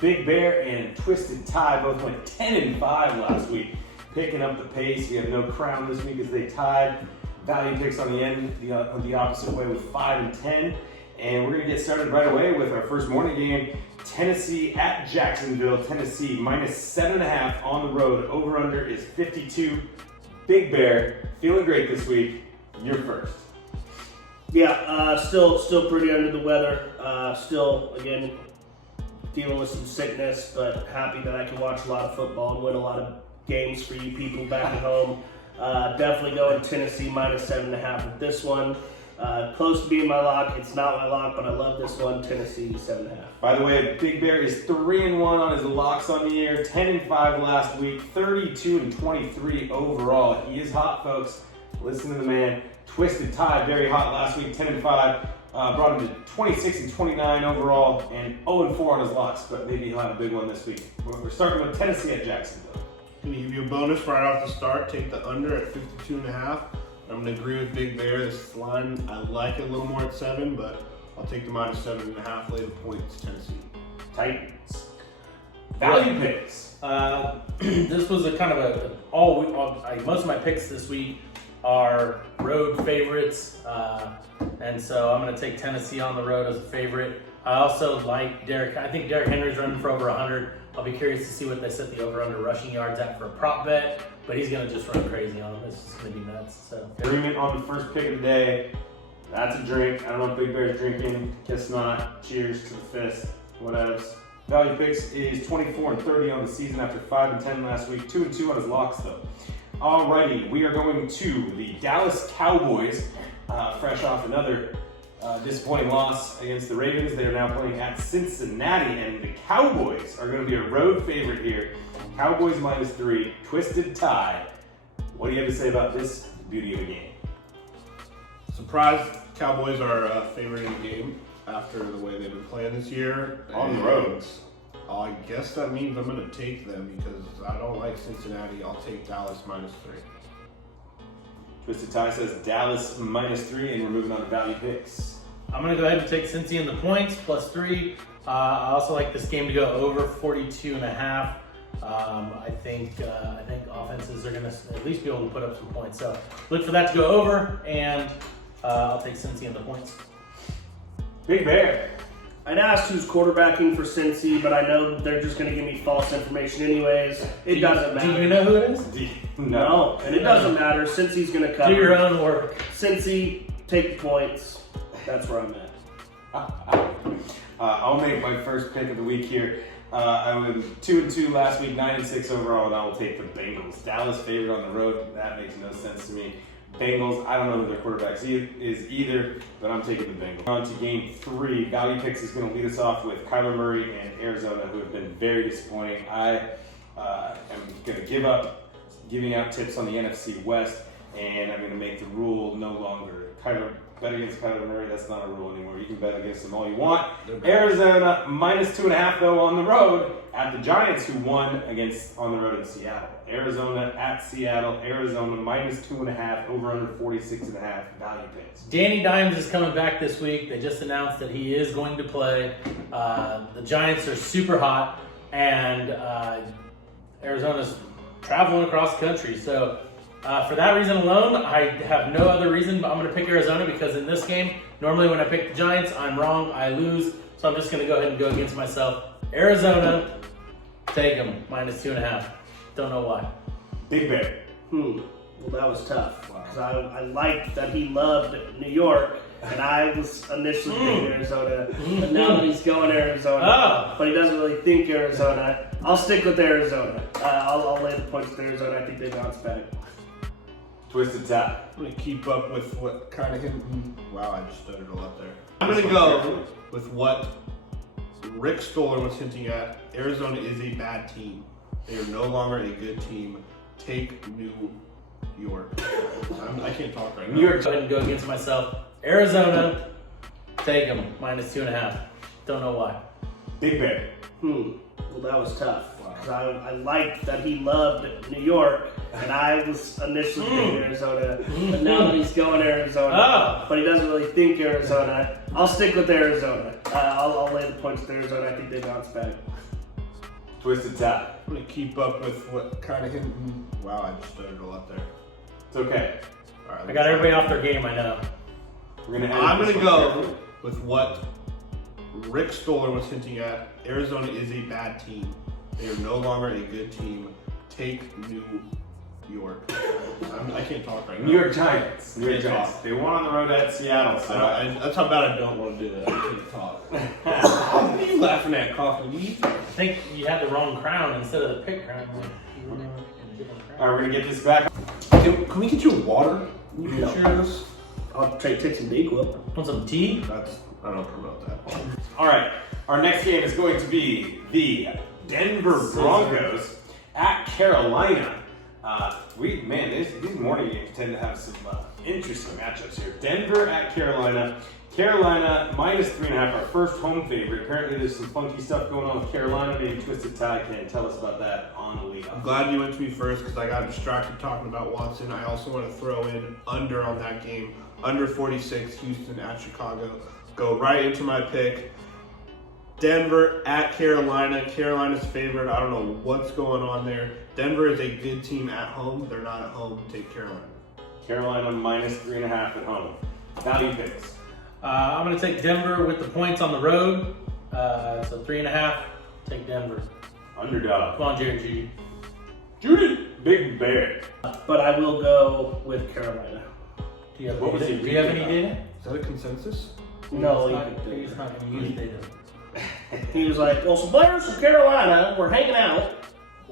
Big Bear and Twisted Tie both went 10-5 last week, picking up the pace. We have no crown this week as they tied. Value picks on the end, the opposite way with 5-10. And we're gonna get started right away with our first morning game. Tennessee at Jacksonville. Tennessee -7.5 on the road. Over under is 52. Big Bear, feeling great this week. You're first. Yeah, still pretty under the weather. Still, again, dealing with some sickness, but happy that I can watch a lot of football and win a lot of games for you people back at home. Definitely going Tennessee -7.5 with this one. Close to being my lock. It's not my lock, but I love this one. Tennessee 7.5. By the way, Big Bear is 3-1 on his locks on the year. 10-5 last week. 32-23 overall. He is hot, folks. Listen to the man. Twisted Tie, very hot last week. 10-5. Brought him to 26-29 overall and 0-4 on his locks, but maybe he'll have a big one this week. We're starting with Tennessee at Jacksonville. I'm going to give you a bonus right off the start. Take the under at 52.5. I'm going to agree with Big Bear. This line, I like it a little more at 7, but I'll take the -7.5. Lay the points, Tennessee. Titans. Value picks. This was a kind of most of my picks this week are road favorites, and so I'm going to take Tennessee on the road as a favorite. I also like Derrick. I think Derrick Henry's running for over 100. I'll be curious to see what they set the over/under rushing yards at for a prop bet, but he's going to just run crazy on them. It's just going to be nuts. So agreement on the first pick of the day. That's a drink. I don't know if Big Bear's drinking. Guess not. Cheers to the fist. What else? Value picks is 24-30 on the season after 5-10 last week. 2-2 on his locks though. Alrighty, we are going to the Dallas Cowboys, fresh off another disappointing loss against the Ravens. They are now playing at Cincinnati, and the Cowboys are going to be a road favorite here. Cowboys -3, Twisted Tie. What do you have to say about this beauty of a game? Surprised Cowboys are favored in the game after the way they've been playing this year. On the road. I guess that means I'm going to take them because I don't like Cincinnati. I'll take Dallas -3. Twisted Tie says Dallas -3, and we're moving on to value picks. I'm going to go ahead and take Cincy in the points +3. I also like this game to go over 42.5. I think offenses are going to at least be able to put up some points. So look for that to go over, and I'll take Cincy in the points. Big Bear. I'd asked who's quarterbacking for Cincy, but I know they're just going to give me false information anyways. It doesn't matter. Do you know who it is? No, and it doesn't matter. Cincy's going to cover. Do your own work. Cincy, take the points. That's where I'm at. I'll make my first pick of the week here. I was 2-2 last week, 9-6 overall, and I will take the Bengals. Dallas favored on the road. That makes no sense to me. Bengals, I don't know who their quarterback is either, but I'm taking the Bengals. On to game 3. Value picks is going to lead us off with Kyler Murray and Arizona, who have been very disappointing. I am going to give up giving out tips on the NFC West, and I'm going to make the rule no longer. Bet against Kyler Murray, that's not a rule anymore. You can bet against him all you want. Arizona -2.5 though on the road at the Giants, who won on the road in Seattle. Arizona at Seattle. Arizona -2.5, over under 46.5 value picks. Danny Dimes is coming back this week. They just announced that he is going to play. The Giants are super hot, and Arizona's traveling across the country. So for that reason alone, I have no other reason, but I'm going to pick Arizona because in this game, normally when I pick the Giants, I'm wrong, I lose. So I'm just going to go ahead and go against myself. Arizona, take them, -2.5. Don't know why. Big Bear. Well, that was tough. Because I liked that he loved New York, and I was initially thinking Arizona, but now that he's going Arizona, but he doesn't really think Arizona, I'll stick with Arizona. I'll lay the points with Arizona. I think they bounce back. Twisted Tie. I'm going to keep up with what kind of wow, I just stuttered all up there. I'm going to go with what Rick Stoller was hinting at. Arizona is a bad team. They are no longer a good team. Take New York. I can't talk right now. New York, go ahead and go against myself. Arizona, take them, -2.5. Don't know why. Big Bear. Well, that was tough. Because I liked that he loved New York, and I was initially thinking Arizona, but now that he's going Arizona, but he doesn't really think Arizona, I'll stick with Arizona. I'll lay the points with Arizona. I think they bounce back. Twisted tie. I'm gonna keep up with what kind of hinting. Wow, I just stuttered a lot there. It's okay. All right, I got everybody off their game, I know. We're gonna. I'm edit gonna this one go carefully. with what Rick Stoller was hinting at. Arizona is a bad team. They are no longer a good team. Take New York. I can't talk right now. New York Giants. New York Can't Giants. talk. They won on the road at Seattle. So That's how bad I don't want to do that. I can't talk. What are you laughing at, Coffee? I think you had the wrong crown instead of the pick crown. You were in a different crown. all right, we're gonna get this back. Can we get you water? You No. can share this? I'll take some DayQuil. Want some tea? I don't promote that. All right, our next game is going to be the Denver Broncos at Carolina. These morning games tend to have some interesting matchups here. Denver at Carolina. Carolina minus 3.5, our first home favorite. Apparently, there's some funky stuff going on with Carolina. Maybe Twisted Tie can tell us about that on the lead. I'm glad you went to me first because I got distracted talking about Watson. I also want to throw in under on that game. Under 46, Houston at Chicago. Go right into my pick. Denver at Carolina. Carolina's favorite. I don't know what's going on there. Denver is a good team at home. They're not at home. Take Carolina. Carolina minus 3.5 at home. Value picks. I'm going to take Denver with the points on the road. So 3.5. Take Denver. Underdog. Come on, Jared Judy. Judy. Big Bear. But I will go with Carolina. Do you have What was data? he Do you have any reading data? Is that a consensus? No, He's not going to use data. he was like, well, some players from Carolina were hanging out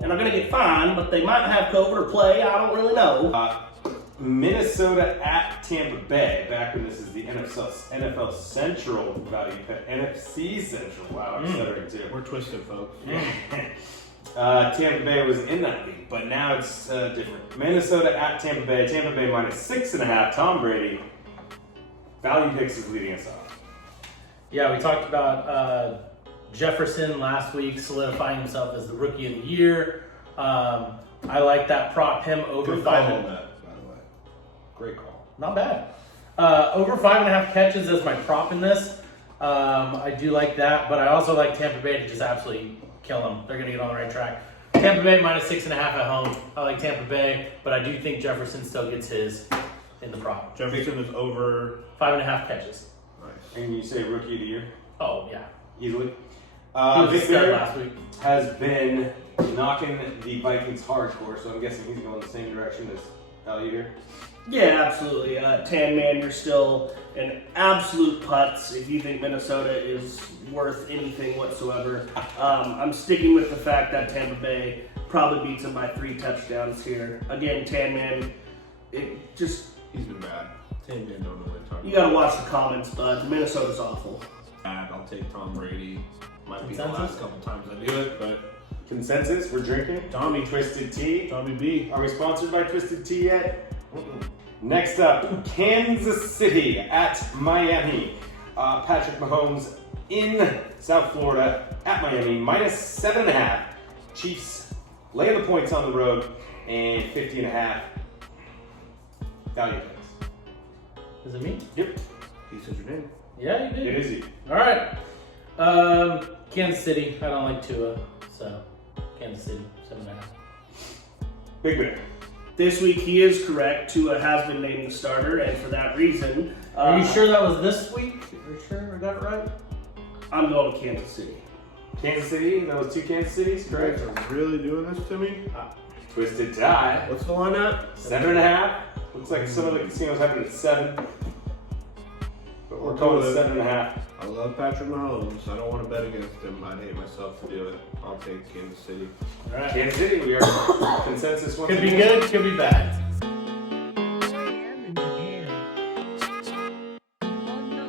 and are going to get fined, but they might have COVID or play. I don't really know. Minnesota at Tampa Bay. Back when this is the NFL Central value pick. NFC Central. Wow, I'm stuttering too. We're twisted, folks. Tampa Bay was in that league, but now it's different. Minnesota at Tampa Bay. Tampa Bay minus 6.5. Tom Brady. Value picks is leading us off. Yeah, we talked about Jefferson last week solidifying himself as the rookie of the year. I like that prop him over Good call on 5. that, by the way. Great call. Not bad. Over 5.5 catches as my prop in this. I do like that, but I also like Tampa Bay to just absolutely kill them. They're going to get on the right track. Tampa Bay minus 6.5 at home. I like Tampa Bay, but I do think Jefferson still gets his in the prop. Jefferson is over. 5.5 catches. Nice. And you say rookie of the year? Oh, yeah. Easily. He was a Big stud Bear last week. has been knocking the Vikings hardcore, so I'm guessing he's going the same direction as value here. Yeah, absolutely. Tan Man, you're still an absolute putz if you think Minnesota is worth anything whatsoever. I'm sticking with the fact that Tampa Bay probably beats them by 3 touchdowns here. Again, Tan Man, it just, He's been bad. Tan Man don't know what they're talking you got to watch the comments, bud. Minnesota's awful. bad. I'll take Tom Brady. Might be the Consensus? last couple times I do it, but Consensus, we're drinking. Tommy Twisted Tea. Tommy B. Are we sponsored by Twisted Tea yet? Next up, Kansas City at Miami. Patrick Mahomes in South Florida at Miami, minus 7.5. Chiefs lay the points on the road and 50.5. Value picks. Is it me? Yep, He said your name. Yeah, you did. it is you. All right. Kansas City. I don't like Tua, so Kansas City 7.5. Big Bear. This week he is correct. Tua has been named the starter, and for that reason, Are you sure that was this week? Are you sure I got it right? I'm going with Kansas City. Kansas City, that was 2 Kansas Cities, You correct? guys are really doing this to me? Twisted Tie, What's the line at? 7.5. Looks like some of the casinos have it at 7. But we're going with 7.5. I love Patrick Mahomes. I don't want to bet against him. I'd hate myself to do it. I'll take Kansas City. All right. Kansas City, we are consensus once Could be again. good, could be bad.